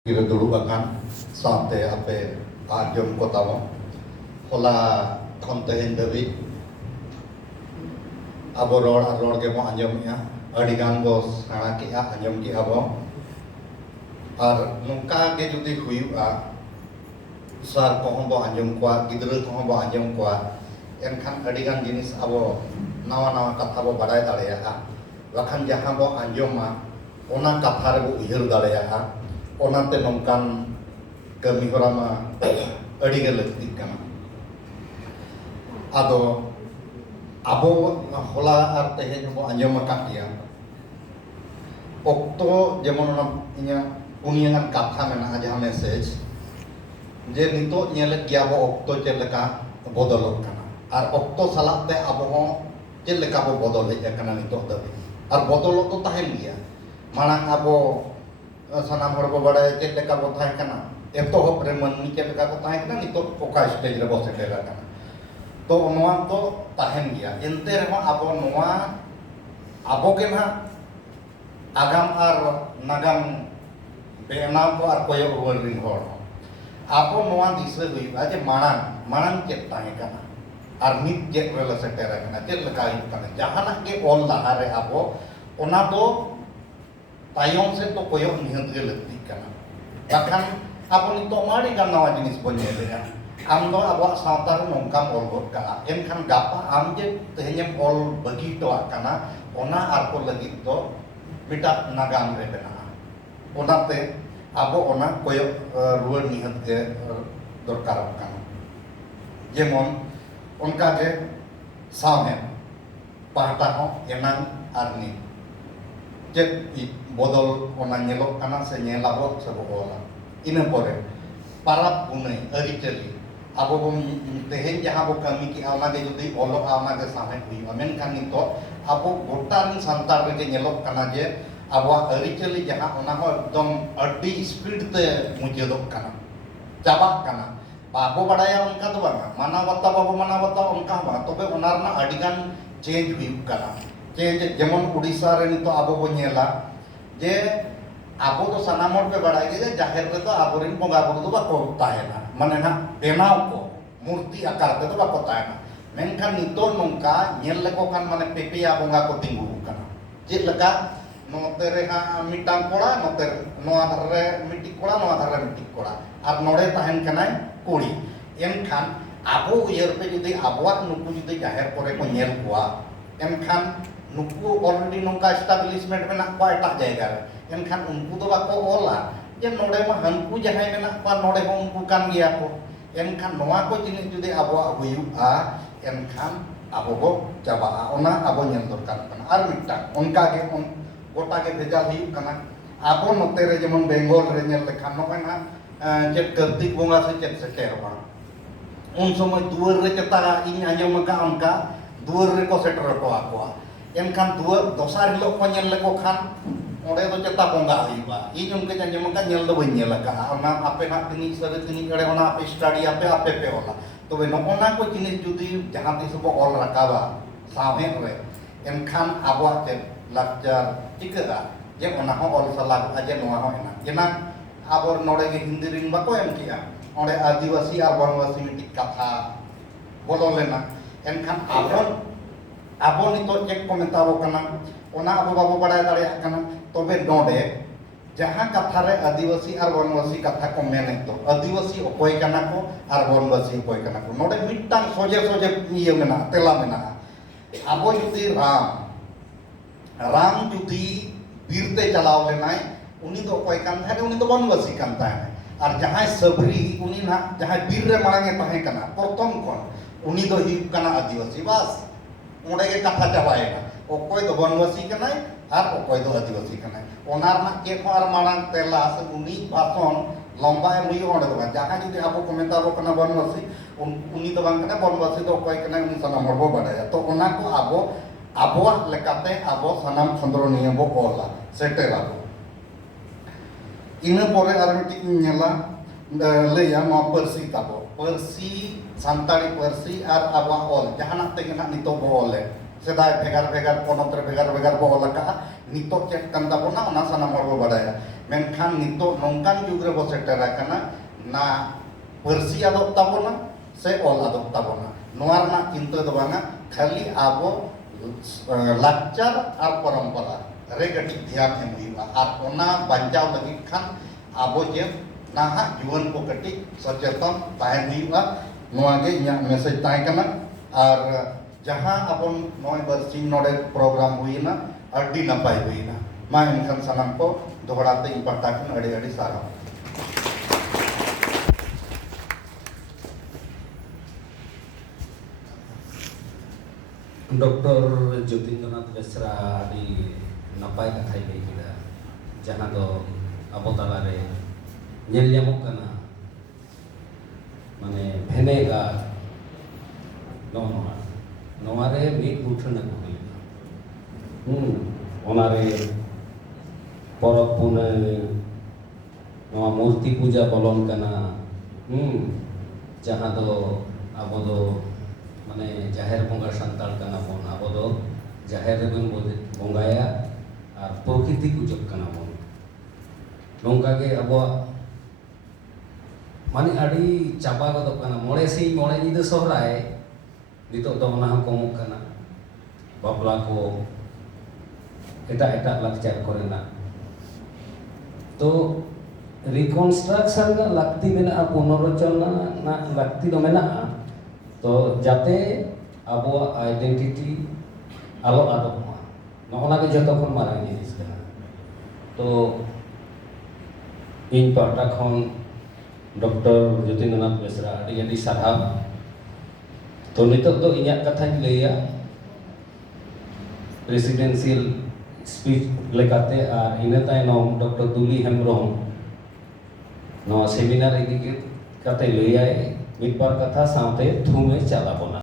Kira dulu akan sampai apa ajam kota mo hola konten David abo ror ke mo anjam ya adigan bos sana ke anjam ke abo ar nungka ke judi huyu'a sar ko bo anjam kwa gidra ko bo anjam kwa enkan adigan jenis abo nawa kata bo badai dareya bahkan jahan bo anjam ma ona katha re bo uhir dareya onate nongkan kami horama adi ge lakti kana ado abo hola ar tehen bo anjom akatia okto jemon ona inya uniangan katha mena jaha message je nito nyele gya bo okto cheleka bodolok kana ar okto salak te abo ho cheleka bo bodol hej kana nito da ar bodolok to tahen gya marang abo sanam hor bo badai chet leka bo tahen kana eto re manni chet leka bo tahen kana nito oka stage re bo setela kana to noa to tahen gya ente reho abo noa abo ke na agam ar nagam benaw ko ar koyo rin hor abo noa disa hui aje marang chet tahen kana ar nit chet re la setela kana chet leka hu kana jahanak ke ol lahare abo ona do tayong se to koyok nihat ge lakti kana bahkan abo nito mari kan nawa jenis bon nyele am do abo sawtar nongkam ol got kala enkan gapa am je tehnya ol bagi to kana ona arko lagi to mita nagam re bena ona te abo ona koyok ruar nihat ge dorkar kana jemon onka ge samen pahta ho enang arni chet bodol ona nyelok kana se nyelabo sabo ola ina pore parap punai aricali abo bom tehen jaha bo kami ki ama ge jodi olo ama ge samen hui amen kan nito abo gotan santar ge nyelok kana je abo aricali jaha ona ho dom adi speed te mujodok kana cabak kana babo badaya onka to banga manawata babo manawata onka ba tobe onar na adigan change hui kana যেমন উড়িষ্যার নিতো আবো বnyela যে আবো তো সানামর pay বাড়াই যে জাহের রে তো আবরিন বঙ্গা বুরু তো বাকো তাহেনা মানে না বেনাও কো মূর্তি আকার তে তো বাকো তাহেনা মেনখান নিতো নংকা ñel leko kan মানে পেপিয়া বঙ্গা কো তিঙ্গু কানা যে লেকা নতে রে মিটাং কোড়া নতে নোয়া ধারে মিটি কোড়া নোয়া ধারে মিটি কোড়া আর নড়ে তাহেন কানাই কুড়ি এনখান আবো উয়ার পে যদি আবওয়াক নুকু যদি জাহের করে কো ñel কোয়া এনখান nuku already nongka establishment menak ko etak jayga re enkhan unku do bako ola je node ma hanku jahai menak ko node ho unku kan gia ko enkhan noa ko jinis judi abo huyu'a enkhan abo bo jaba ona abo nyel dorkar kana ar mitang onka ge on gota ge beja huyuk kana abo note re jemon Bengal re nyel lekhan no kana jet kartik bonga se jet seker ba un somoy duar re cetara ing anjom ka onka duar re ko setter to akwa enkhan dua dosar hilok ko nyel leko khan onde do ceta bonga huyuba inyum ke janjam ka nyel do nyel ka ona ape na tini sare tini ere ona ape study ape pe ola tobe no ona ko jinis judi jahan tis bo ol rakaba samen re enkhan abo che lakjar tikara je ona ho ol salag aje noa ho ena jena abor node ge hindi ring ba ko em kia onde adivasi ar banwasi mitik katha bolo lena enkhan abo nito cek komentaro kana ona abo babo badai dareya kana tobe node jaha katha re adivasi ar banwasi katha ko mene to adivasi okoy kana ko ar banwasi okoy kana ko node mittang soje iye mena tela mena abo judi ram judi birte chalao lenai uni do okoy kan thane uni do banwasi kan thane ar jahai sabri uni na jahai bir re marange tahe kana prothom kon uni do hiyuk kana adivasi bas onde ge katha chabaena okoy do banwasi kanai ar okoy do adivasi kanai onar na ke ar marang tela se uni bason lomba em hui onde do jaha judi abo komentar bo kana banwasi uni do bang kana banwasi do okoy kana uni sanam hor bo badaya to ona ko abo lekate abo sanam khandroniya bo ola setel abo ina pore ar mitik nyela leya no persi tabo persi santari persi ar aba ol jahanak te kena nito bo ole सेदाय भेगार पोनत रे भेगार बो all का नितो check कान ताबोना ओना सानाम हर बो बाडाया मेनखान नितो नोंकान जुग रे बो सेटेर आकाना ना पर्सी आदब ताबोना से ऑल आदब ताबोना नोआ रना चिंता दो बांगा खाली आबो लाचार और परंपरा रे गटी ध्यान एम हुआ और ओना बंचाव लगी खान आबो जे नाहा जुवन को कटी सचेतन ताहन हुआ नोआ गे इया मैसेज ताहे कना और जहां अपन नोय बरसिंग नोडे प्रोग्राम हुईना अड्डी नपाय हुईना मा इनखान सनम को दोहराते इन पटाखन अड़ी अड़ी सारा डॉक्टर ज्योतिन्द्रनाथ बेसरा अभी नपाय कथाई लई किदा जहां दो अबो तालारे नेल ᱧᱟᱢᱚᱜ ᱠᱟᱱᱟ माने भेनेगा नोवारे मीट मुठन को ओनारे परब पुने नोवा मूर्ति पूजा बोलन कना जहां दो अबो दो माने जाहेर बंगा संताल कना बोन अबो दो जाहेर बन बंगाया और प्रकृति पूजक कना बोन नोंका के अबो माने अड़ी चाबा गदो कना मोड़े सिंह मोड़े निद सोहराय नितो दो ओना कम कना बाबला को एटा एटा लाकचार करेना तो रिकन्स्ट्रक्शन लाक्ति मेना पुनर्रचना ना लाक्ति दो मेना तो जाते अब आइडेंटिटी आलो आदोमा नोना के जतो खन मारांग जिनिस कना तो इन पाटा खन डॉक्टर ज्योतिन्द्रनाथ बेसरा अड़ी अड़ी साराव तो नितो तो इन्या कथा लैया प्रेसिडेंशियल स्पीच लेकाते और इना तायनम डॉक्टर दुली हेम्ब्रम नो सेमिनार इदी काते लैया मिदबार कथा साथे थुमे चला बोना।